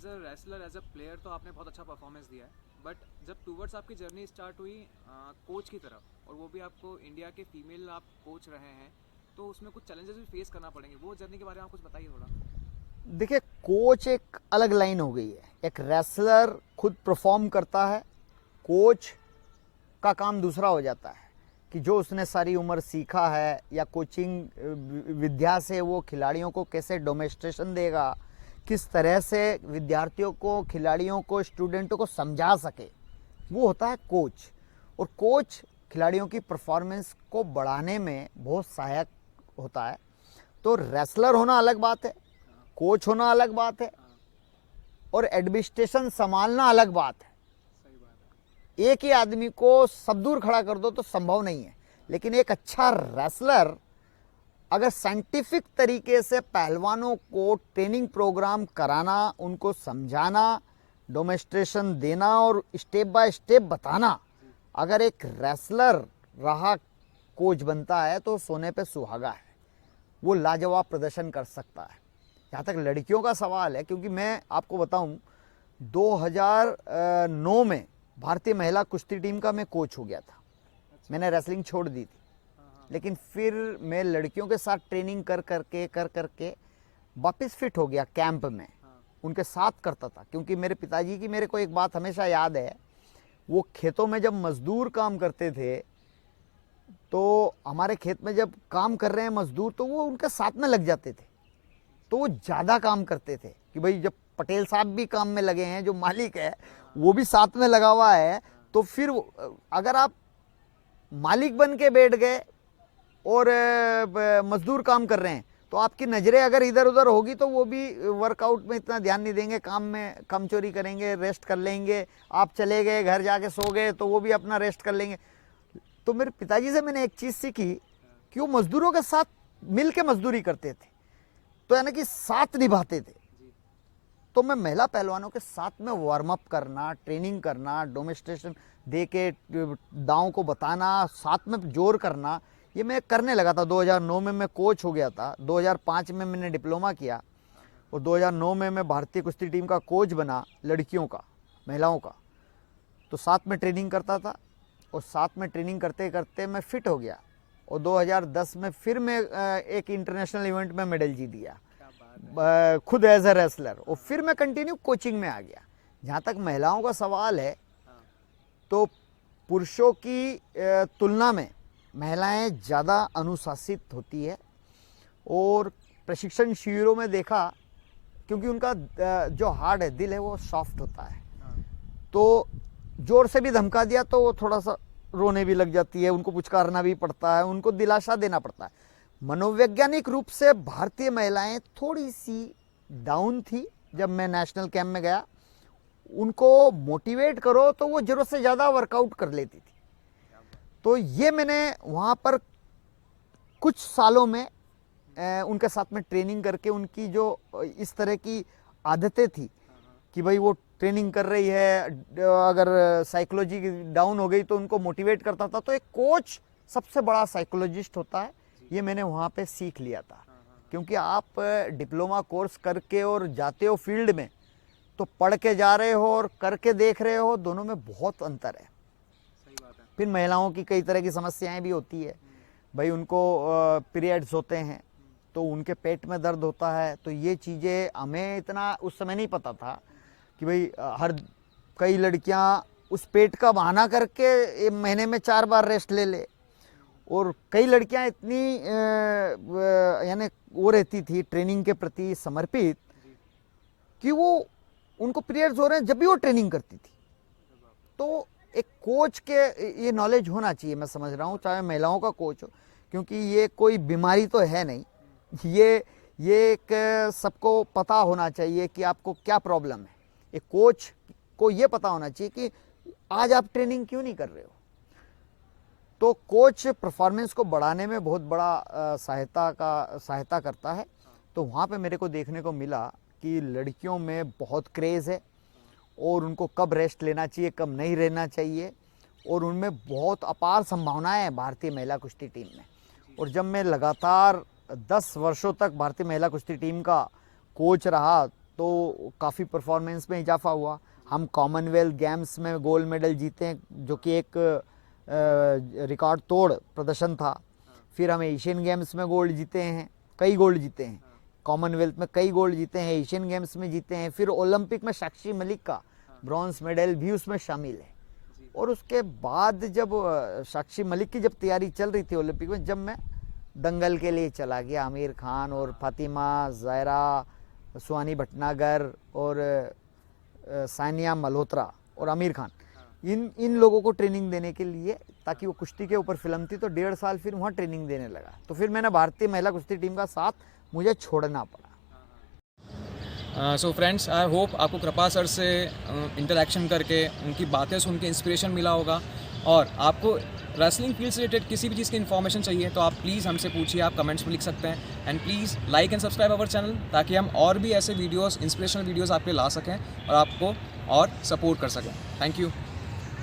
As a wrestler as a player तो आपने बहुत अच्छा परफॉर्मेंस दिया है, बट जब टूवर्ड्स आपकी जर्नी स्टार्ट हुई कोच की तरफ, और वो भी आपको इंडिया के फीमेल आप कोच रहे हैं, तो उसमें कुछ चैलेंजेस भी फेस करना पड़ेंगे। वो जर्नी के बारे में आप कुछ बताइए थोड़ा। देखिए, कोच एक अलग लाइन हो गई है। एक रेसलर खुद परफॉर्म करता है, कोच का काम दूसरा हो जाता है कि जो उसने सारी उम्र सीखा है या कोचिंग विद्या से वो खिलाड़ियों को कैसे डोमेस्ट्रेशन देगा, किस तरह से विद्यार्थियों को, खिलाड़ियों को, स्टूडेंटों को समझा सके, वो होता है कोच। और कोच खिलाड़ियों की परफॉर्मेंस को बढ़ाने में बहुत सहायक होता है। तो रेसलर होना अलग बात है, कोच होना अलग बात है, और एडमिनिस्ट्रेशन संभालना अलग बात है। सही बात है। एक ही आदमी को सब दूर खड़ा कर दो तो संभव नहीं है। लेकिन एक अच्छा रेसलर अगर साइंटिफिक तरीके से पहलवानों को ट्रेनिंग प्रोग्राम कराना, उनको समझाना, डोमेस्ट्रेशन देना और स्टेप बाय स्टेप बताना, अगर एक रेसलर रहा कोच बनता है तो सोने पे सुहागा है। वो लाजवाब प्रदर्शन कर सकता है। जहाँ तक लड़कियों का सवाल है, क्योंकि मैं आपको बताऊं 2009 में भारतीय महिला कुश्ती टीम का मैं कोच हो गया था। अच्छा। मैंने रेसलिंग छोड़ दी थी, हाँ। लेकिन फिर मैं लड़कियों के साथ ट्रेनिंग कर करके वापस फिट हो गया कैंप में। हाँ। उनके साथ करता था, क्योंकि मेरे पिताजी की मेरे को एक बात हमेशा याद है। वो खेतों में जब मजदूर काम करते थे, तो हमारे खेत में जब काम कर रहे हैं मजदूर, तो वो उनके साथ में लग जाते थे। तो वो ज़्यादा काम करते थे कि भाई जब पटेल साहब भी काम में लगे हैं, जो मालिक है वो भी साथ में लगा हुआ है, तो फिर अगर आप मालिक बन के बैठ गए और मजदूर काम कर रहे हैं, तो आपकी नज़रें अगर इधर उधर होगी तो वो भी वर्कआउट में इतना ध्यान नहीं देंगे, काम में कम चोरी करेंगे, रेस्ट कर लेंगे। आप चले गए घर जाके सो गए तो वो भी अपना रेस्ट कर लेंगे। तो मेरे पिताजी से मैंने एक चीज़ सीखी कि वो मजदूरों के साथ मिल के मजदूरी करते थे, तो यानी कि साथ निभाते थे। तो मैं महिला पहलवानों के साथ में वार्म अप करना, ट्रेनिंग करना, डोमेस्ट्रेशन दे के दांव को बताना, साथ में जोर करना, ये मैं करने लगा था। 2009 में मैं कोच हो गया था। 2005 में मैंने डिप्लोमा किया और 2009 में मैं भारतीय कुश्ती टीम का कोच बना, लड़कियों का, महिलाओं का। तो साथ में ट्रेनिंग करता था और साथ में ट्रेनिंग करते करते मैं फिट हो गया और 2010 में फिर मैं एक इंटरनेशनल इवेंट में मेडल जीत दिया, क्या बात है। खुद एज अ रेसलर। और फिर मैं कंटिन्यू कोचिंग में आ गया। जहाँ तक महिलाओं का सवाल है, हाँ। तो पुरुषों की तुलना में महिलाएं ज़्यादा अनुशासित होती है। और प्रशिक्षण शिविरों में देखा, क्योंकि उनका जो हार्ट है, दिल है, वो सॉफ्ट होता है, हाँ। तो जोर से भी धमका दिया तो वो थोड़ा सा रोने भी लग जाती है, उनको पुचकारना भी पड़ता है, उनको दिलासा देना पड़ता है। मनोवैज्ञानिक रूप से भारतीय महिलाएं थोड़ी सी डाउन थी जब मैं नेशनल कैंप में गया। उनको मोटिवेट करो तो वो जरूरत से ज़्यादा वर्कआउट कर लेती थी। तो ये मैंने वहाँ पर कुछ सालों में उनके साथ में ट्रेनिंग करके उनकी जो इस तरह की आदतें थी कि भाई वो ट्रेनिंग कर रही है, अगर साइकोलॉजी डाउन हो गई तो उनको मोटिवेट करता था। तो एक कोच सबसे बड़ा साइकोलॉजिस्ट होता है, ये मैंने वहाँ पे सीख लिया था। क्योंकि आप डिप्लोमा कोर्स करके और जाते हो फील्ड में, तो पढ़ के जा रहे हो और करके देख रहे हो, दोनों में बहुत अंतर है। सही बात है। फिर महिलाओं की कई तरह की समस्याएं भी होती है। भाई उनको पीरियड्स होते हैं तो उनके पेट में दर्द होता है। तो ये चीज़ें हमें इतना उस समय नहीं पता था कि भाई हर कई लड़कियां उस पेट का बहाना करके महीने में 4 बार रेस्ट ले ले। और कई लड़कियां इतनी यानी वो रहती थी ट्रेनिंग के प्रति समर्पित कि वो उनको पीरियड्स हो रहे हैं जब भी वो ट्रेनिंग करती थी। तो एक कोच के ये नॉलेज होना चाहिए, मैं समझ रहा हूँ, चाहे महिलाओं का कोच हो, क्योंकि ये कोई बीमारी तो है नहीं। ये एक सबको पता होना चाहिए कि आपको क्या प्रॉब्लम है। एक कोच को ये पता होना चाहिए कि आज आप ट्रेनिंग क्यों नहीं कर रहे हो। तो कोच परफॉर्मेंस को बढ़ाने में बहुत बड़ा सहायता करता है। तो वहाँ पे मेरे को देखने को मिला कि लड़कियों में बहुत क्रेज़ है और उनको कब रेस्ट लेना चाहिए, कब नहीं रहना चाहिए, और उनमें बहुत अपार संभावनाएं हैं भारतीय महिला कुश्ती टीम में। और जब मैं लगातार 10 वर्षों तक भारतीय महिला कुश्ती टीम का कोच रहा, तो काफ़ी परफॉर्मेंस में इजाफा हुआ। हम कॉमनवेल्थ गेम्स में गोल्ड मेडल जीते हैं, जो कि एक रिकॉर्ड तोड़ प्रदर्शन था। फिर हम एशियन गेम्स में गोल्ड जीते हैं, कई गोल्ड जीते हैं, कॉमनवेल्थ में कई गोल्ड जीते हैं, एशियन गेम्स में जीते हैं। फिर ओलंपिक में साक्षी मलिक का ब्रॉन्ज मेडल भी उसमें शामिल है। और उसके बाद जब साक्षी मलिक की जब तैयारी चल रही थी ओलंपिक में, जब मैं दंगल के लिए चला गया, आमिर खान और फातिमा ज़ायरा, सुहानी भटनागर और सानिया मल्होत्रा और आमिर खान, इन लोगों को ट्रेनिंग देने के लिए, ताकि वो कुश्ती के ऊपर फिल्म थी, तो 1.5 साल फिर वहाँ ट्रेनिंग देने लगा। तो फिर मैंने भारतीय महिला कुश्ती टीम का साथ मुझे छोड़ना पड़ा। सो फ्रेंड्स, आई होप आपको कृपा सर से इंटरेक्शन करके उनकी बातें सुन के इंस्पिरेशन मिला होगा। और आपको रेसलिंग फील्ड से रिलेटेड किसी भी चीज़ की इन्फॉर्मेशन चाहिए तो आप प्लीज़ हमसे पूछिए, आप कमेंट्स में लिख सकते हैं। And please like and subscribe our channel, ताकि हम और भी ऐसे वीडियोस, इंस्पिरेशनल वीडियोस आपके ला सकें और आपको और सपोर्ट कर सकें। Thank you.